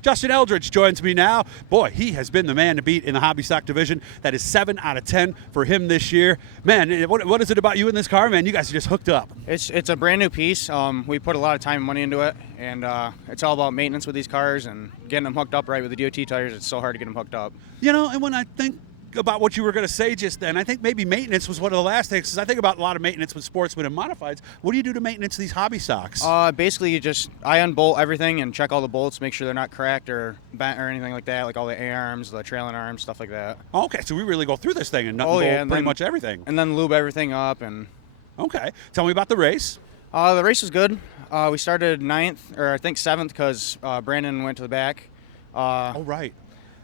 Justin Eldredge joins me now. Boy, he has been the man to beat in the hobby stock division. That is 7 out of 10 for him this year. Man, what is it about you in this car, man? You guys are just hooked up. It's a brand new piece. We put a lot of time and money into it, and it's all about maintenance with these cars and getting them hooked up right with the DOT tires. It's so hard to get them hooked up. You know, and when I think about what you were going to say just then, I think maybe maintenance was one of the last things, because I think about a lot of maintenance with sportsmen and modifieds. What do you do to maintenance these hobby stocks? Basically, I unbolt everything and check all the bolts, make sure they're not cracked or bent or anything like that, like all the A-arms, the trailing arms, stuff like that. Okay, so we really go through this thing and unbolt pretty much everything. And then lube everything up. And okay, tell me about the race. The race was good. We started 9th, or I think 7th, because Brandon went to the back. Oh, right.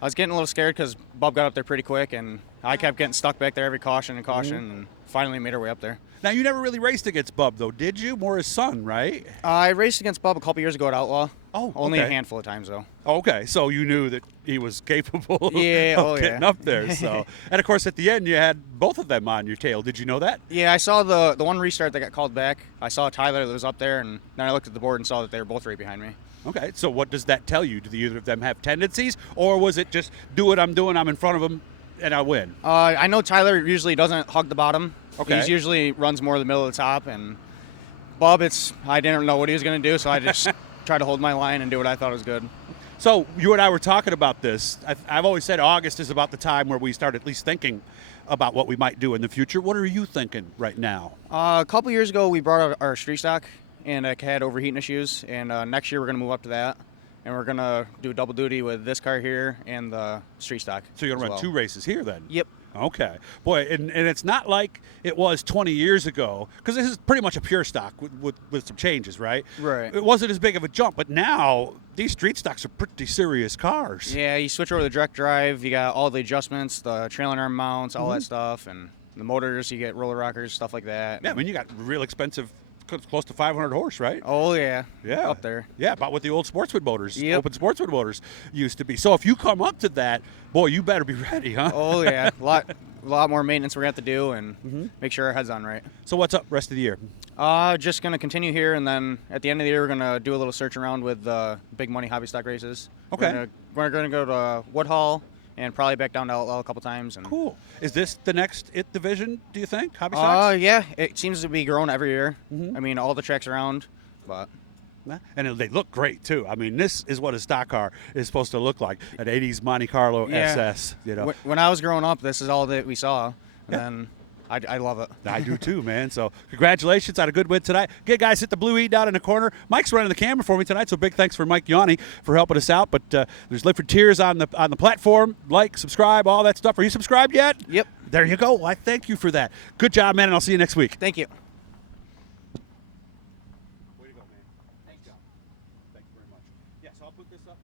I was getting a little scared because Bub got up there pretty quick, and I kept getting stuck back there every caution, and finally made our way up there. Now, you never really raced against Bub, though, did you? More his son, right? I raced against Bub a couple years ago at Outlaw. Oh, okay. Only a handful of times, though. Okay, so you knew that he was capable of getting yeah. up there. So, and, of course, at the end, you had both of them on your tail. Did you know that? Yeah, I saw the one restart that got called back. I saw Tyler that was up there, and then I looked at the board and saw that they were both right behind me. Okay, so what does that tell you? Do either of them have tendencies, or was it just do what I'm doing, I'm in front of them, and I win? I know Tyler usually doesn't hug the bottom. Okay. He usually runs more the middle of the top, and Bub, I didn't know what he was going to do, so I just tried to hold my line and do what I thought was good. So you and I were talking about this. I've always said August is about the time where we start at least thinking about what we might do in the future. What are you thinking right now? A couple years ago, we brought out our street stock, and it had overheating issues, and next year we're going to move up to that, and we're going to do double duty with this car here and the street stock. So you're going to run 2 races here then? Yep. Okay. Boy, and it's not like it was 20 years ago, because this is pretty much a pure stock with some changes, right? Right. It wasn't as big of a jump, but now these street stocks are pretty serious cars. Yeah, you switch over to the direct drive, you got all the adjustments, the trailing arm mounts, all that stuff, and the motors, you get roller rockers, stuff like that. Yeah, I mean, you got real expensive, close to 500 horse, right? Oh, yeah. Yeah. Up there. Yeah, about what the old sportsman motors, Yep. open sportsman motors used to be. So if you come up to that, boy, you better be ready, huh? Oh, yeah. A lot more maintenance we're going to have to do and make sure our head's on right. So what's up rest of the year? Just going to continue here, and then at the end of the year, we're going to do a little search around with big money hobby stock races. Okay. We're going to go to Woodhull and probably back down to Outlaw a couple times. And Cool. Is this the next IT division, do you think, hobby stocks? Yeah. It seems to be growing every year. I mean, all the tracks around, but... And they look great, too. I mean, this is what a stock car is supposed to look like, an 80s Monte Carlo SS, you know. When I was growing up, this is all that we saw, and Yeah. then I love it. I do too, man. So congratulations on a good win tonight. Okay, guys, hit the blue E down in the corner. Mike's running the camera for me tonight, so big thanks for Mike Yanni for helping us out. But there's Live for Tears on the platform. Like, subscribe, all that stuff. Are you subscribed yet? Yep. There you go. I thank you for that. Good job, man, and I'll see you next week. Thank you. Way to go, man. Thanks, John. Thank you very much. Yeah, so I'll put this up.